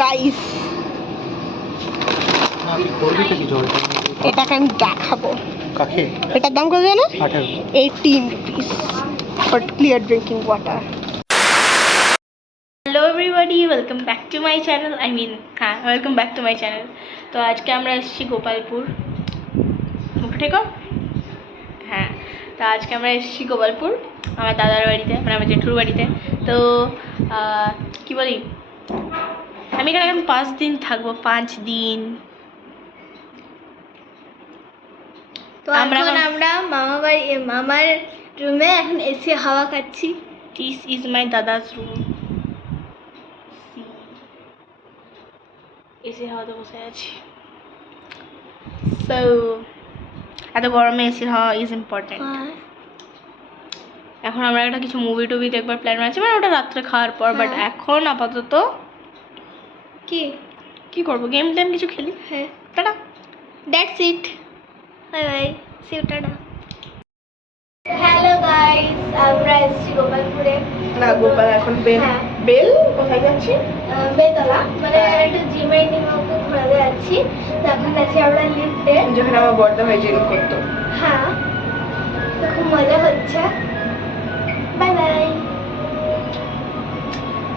Guys এটাকে আমি দেখাবো। কাকে? এটার দাম কত জানো? 18 rupees for clear drinking water. Hello everybody welcome back to my channel हाँ welcome back to my channel. तो आज के আমরা এসেছি গোপালপুর ঠিক হ্যাঁ। তো আজকে আমরা এসেছি গোপালপুর আমার দাদার বাড়িতে, মানে আমার জেঠুর বাড়িতে। তো কি বলি, আমি এখানে এখন 5 দিন থাকবো, 5 দিন। তো এখন আমরা মামার রুমে এখন এসে হাওয়া খাচ্ছি। This is my dada's room. AC হাওয়াতে বসে আছি। সো এত গরমে এসি হাওয়া ইজ ইম্পর্টেন্ট। এখন আমরা একটা কিছু মুভি টুভি দেখবার প্ল্যান আছে, মানে ওটা রাত্রে খাওয়ার পর। বাট এখন আপাতত কি করবো, গেম টেম কিছু খেলি। হ্যাঁ, tata, that's it, bye bye, see you, tata. Hello guys, আমরা এসেছি গোপালপুরে। না গোপাল এখন বেল কোথায় যাচ্ছি? বেতলা, মানে একটা জিমাইনি মতো ঘোরাতে যাচ্ছি। তো এখন আছি আমরা লিফটে, যেখানে আমার বর্দা হয়ে জিম করতো। হ্যাঁ, তো খুব মজা হচ্ছে। Bye bye.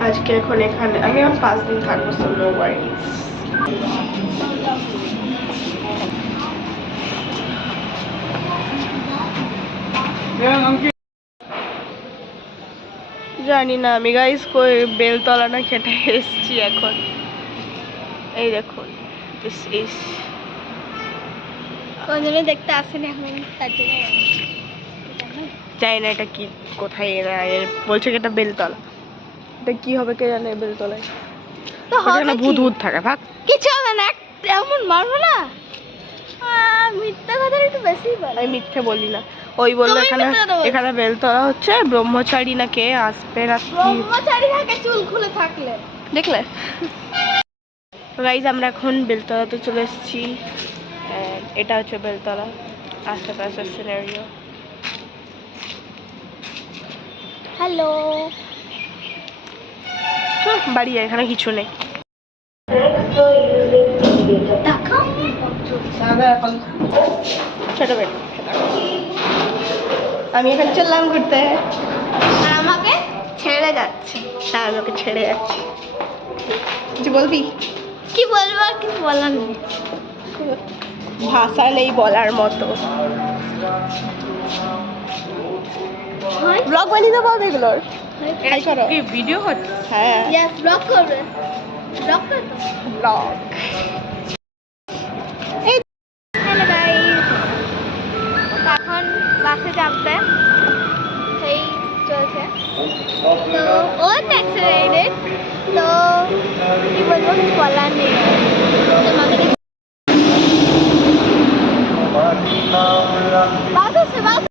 আজকে এখন এখানে আমি এখন 5 দিন থাকবো, সো নো ওয়ারিজ। জানি না আমি গাইস কই বেলতলা না খেতে এসেছি এখন। এই দেখুন কোনজনে দেখতে আসেনি এখন, তার জন্য জানি না এটা কি, কোথায় এরা বলছে কি এটা বেলতলা। এটা কি হবে কে জানে বেলতলায়। তো হবে না, ভূত ভূত থাকে, ভাগ কিছু হবে না, এমন মারবো না। মিথ্যা কথা একটু বেশি বলে। আমি মিথ্যে বলি না। ওই বললো এখানে বেলতলা হচ্ছে, ব্রহ্মচারী না কে আসবে না, ব্রহ্মচারী থাকে চুল খুলে থাকলে, দেখলে। গাইজ আমরা এখন বেলতলাতে চলে এসেছি। এটা হচ্ছে বেলতলা, আশেপাশের সিনারিও। হ্যালো, বাড়ি এখানে কিছু নেই। এখন ছোট বেটি, আমি এখানে চললাম ঘুরতে আর আমাকে ছেড়ে যাচ্ছে। হ্যাঁ আমি ওকে ছেড়ে যাচ্ছি। কিছু বলবি? কি বলবো, আর কিছু বলার নেই, ভাষা নেই বলার মতো। ব্লগ বানিয়ে দেবো এগুলোর। ভিডিও হচ্ছে? হ্যাঁ, ইয়েস, ব্লগ করবে, ব্লগ করবে তো। ব্লগ। হ্যালো গাইস, এখন বাসে চাপবে, সেই চলছে। তো ও অ্যাক্সিডেন্টেড, তো কি বলবো, কিছু বলার নেই। তোমাকে বাস আছে, বাস।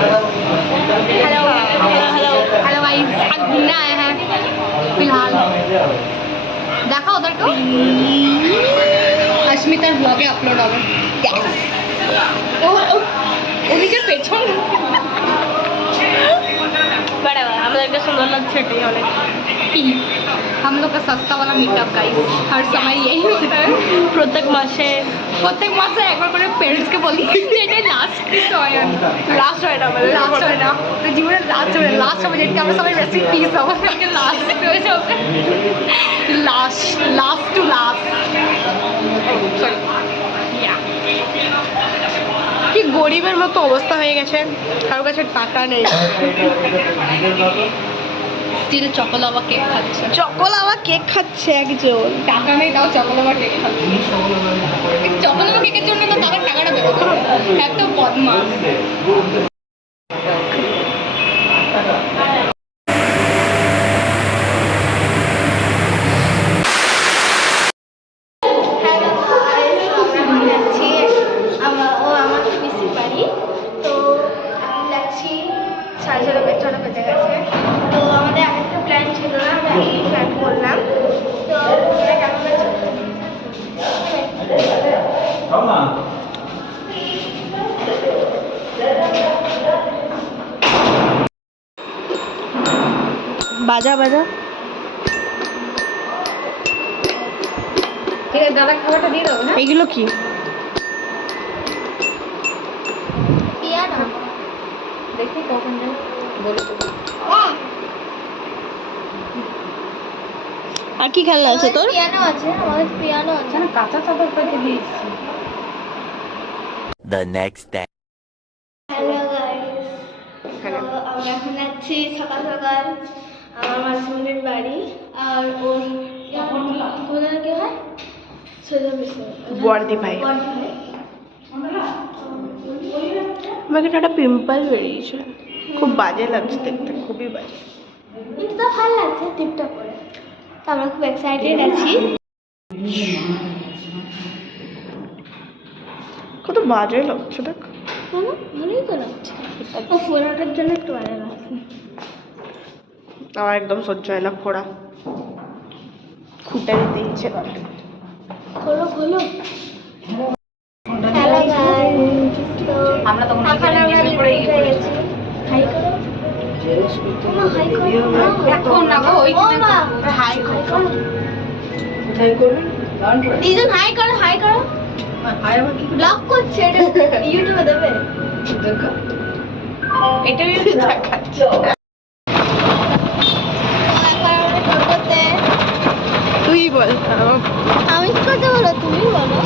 हेलो हेलो हेलो गाइस, आज घूमने आए हैं फिलहाल। देखा उधर को अस्मितार ब्लगे अपलोड হবে। ওদিকে পেছন बड़ा আমাদেরকে সুন্দর লাগছে, এটাই অনেক। हम लोग का सस्ता वाला मेकअप गाइस, हर समय यही होता है। প্রত্যেক মাসে একবার করে পেরেন্টসকে বলি যে এটা লাস্ট হয় না, লাস্ট হয় না, আমাদের লাস্ট হয় না, তো জীবনের লাস্ট হবে, যেটা আমরা সবাই বেশি পিস হবো, লাস্ট হয়ে যাবে, লাস্ট টু লাস্ট। সরি, কি গরিবের মতো অবস্থা হয়ে গেছে, কারোর কাছে টাকা নেই। স্টিল চকোলাভা কেক খাচ্ছে, চকোলাভা কেক খাচ্ছে একজন, টাকা নেই তাও চকোলাভা কেক খাচ্ছে। চকোলাভা কেকের জন্য তো তাদের টাকাটা বেরোতে হবে। এত বদমাস। হ্যালো গাইস, আমরা এখন যাচ্ছি আমার পিসির বাড়ি। তো এখন যাচ্ছি, 6:30 বেজে গেছে। তো আমাদের একটা প্ল্যান ছিল না, আমরা এই প্ল্যান করলাম। তো এটা কেমন হয়েছে? বাজা বাজা। ঠিক আছে, দাদা খাবারটা দিয়ে দাও না। এগুলো কি? পিয়ানো। দেখি কখন যাও বলে দেবো। আর কি খেলনা আছে তোর? পিয়ানো আছে, আমাদের পিয়ানো আছে। না কাঁচা চাদর পেতে দিয়েছি। The next day. Hello guys, আমরা এখন যাচ্ছি সকাল সকাল আমার মাসিমণির বাড়ি। আর ওর তোমাদের কি হয়? সোজা পিসি বর্দি ভাই। বর্দি ভাই। আমাকে একটা পিম্পল বেরিয়েছে, খুব বাজে লাগছে দেখতে, খুবই বাজে। কিন্তু তো ভালো লাগছে টিপটপ করে। তো আমরা খুব এক্সাইটেড আছি। কত বাজে লাগছে দেখ। কেন? ভালোই তো লাগছে। ও ফোটার জন্য একটু ভালো লাগছে। আমার একদম সহ্য হয় না ফোড়া, খুঁটে দিতে ইচ্ছে করে। খোলো খোলো। হ্যালো গাইস, তো আমরা তখন এখন আমরা করে লিফটে গেছি। হাই করো। ওমা হাই করো। এখন না গো, ওই ওমা হাই হাই করো। হাই করবে দিদুন হাই করো, হাই করো। হাই আবার কি ব্লগ করছে, এটা ইউটিউবে দেবে। দেখো এটা দেখাচ্ছে। তো এখন আমরা টোটোতে। তুই বল। আমি কি করতে বলো, তুমি বলো।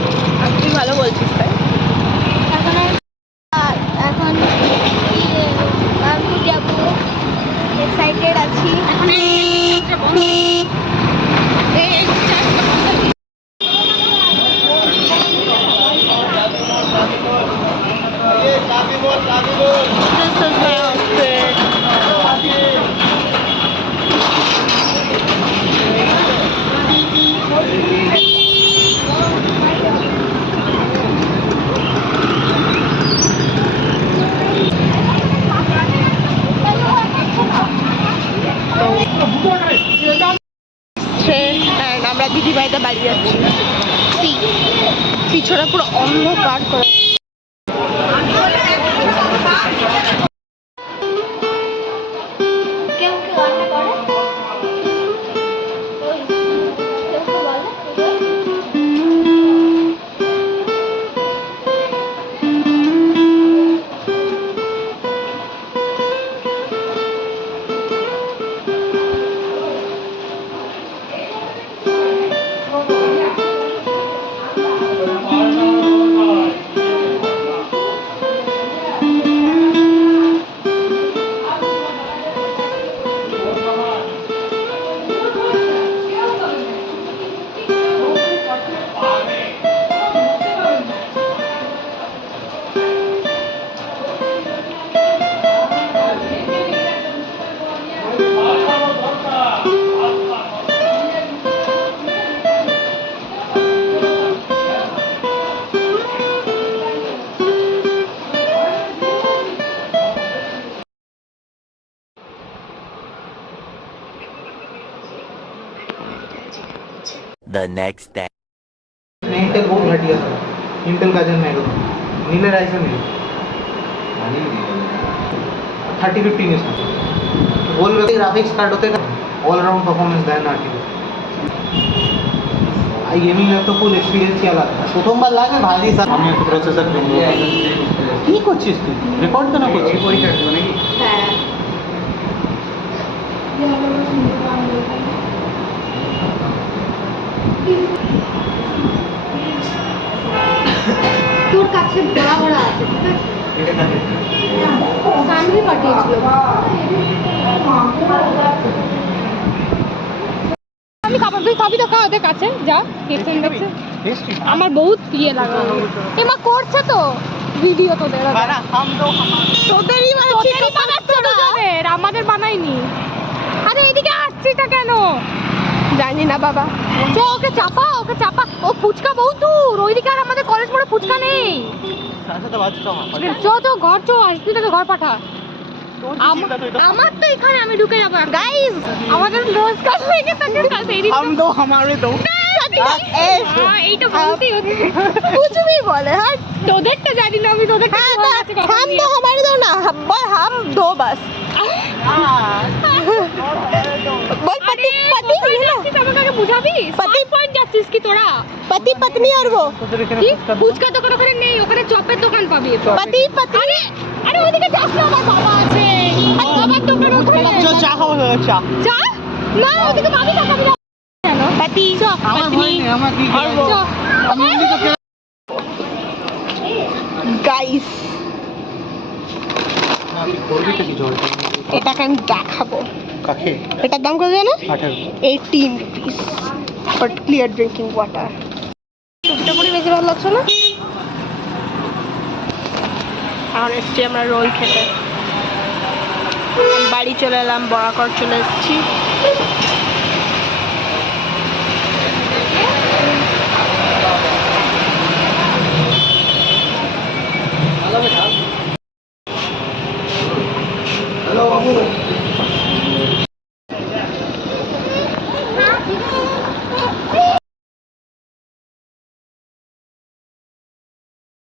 তুই ভালো বলছিস তাই। এখন এখন আমি যাবো, এক্সাইটেড আছি। This is my outfit. And আমরা দিদি বাড়িতে বাড়ি যাচ্ছি। পিছনে পুরো অন্ধকার করে। কেউ কেউ রান্না করে, ওই কেউ কেউ বলে The next day. इंटेल बहुत घटिया था, इंटेल का जन मेरे नीले राइस में 3050 है बोल रहे ग्राफिक्स कार्ड होते हैं ऑल राउंड परफॉर्मेंस देन आती है आई गेमिंग लैपटप फुल एक्सपीरियंस किया था প্রথমবার লাগে ভালোই স্যার আমি একটা প্রসেসর কিনবো কি করছিস তুই রেকর্ড কেন করছিস পরীক্ষা দেব নাকি হ্যাঁ তোর কাছে বড়া বড়া আছে, ঠিক আছে? এটা কাকে সানভি পাঠিয়েছিল। আমি কাপড় তুই কবি তো ওদের কাছে যা কেসেন দেখছে টেস্টি আমার বহুত ইয়ে লাগে এমা করছে তো ভিডিও তোদের বানা হাম দো তোদেরই তোদের আমাদের বানাইনি। আরে এদিকে আসছিটা কেন জানি না বাবা। ওকে চাপা ও ফুচকা বহু দূর ওইদিকে, আর আমাদের কলেজ মোড়ে ফুচকা নেই। সাথে বাজতো চ ঘর চ আসবি তো ঘর পাঠা। আমার তো এখানে আমি ঢুকে যাবো। গাইস আমাদের রোজগার লেগে থাকে হাম দো হামারে দো এইটা বলতেই হচ্ছে कुछ भी বলে। হ্যাঁ তোদেরটা জানি না আমি, তোদের হাম দো हमारे दो ना हम दो बस बोल पति पति আমাকে বুঝাবি পতি পয়েন্ট যাচ্ছিস কি তোরা? পতি পত্নী আর वो তোদের এখানে কি ফুচকা দোকান ওখানে নেই, ওখানে চপের দোকান পাবি। পতি পত্নী আরে ওইদিকে যাস না, আমার বাবা আছে। আর বাবার দোকান ওখানে চা খাবো চা চা না ওইদিকে পাবি না কেন? পতি আমার হয়নি আমার কি আমি এমনি তো গাইস আমি করবি তো কি জল এটাকে আমি দেখাবো। কাকে এটার দাম কত জানো? 18 18 rupees for clear drinking water. টুপিটা পরে বেশি ভালো লাগছে না? এখন এসছি আমরা রোল খেতে। বাড়ি চলে এলাম, বরাকর চলে এসেছি। হ্যালো বাবু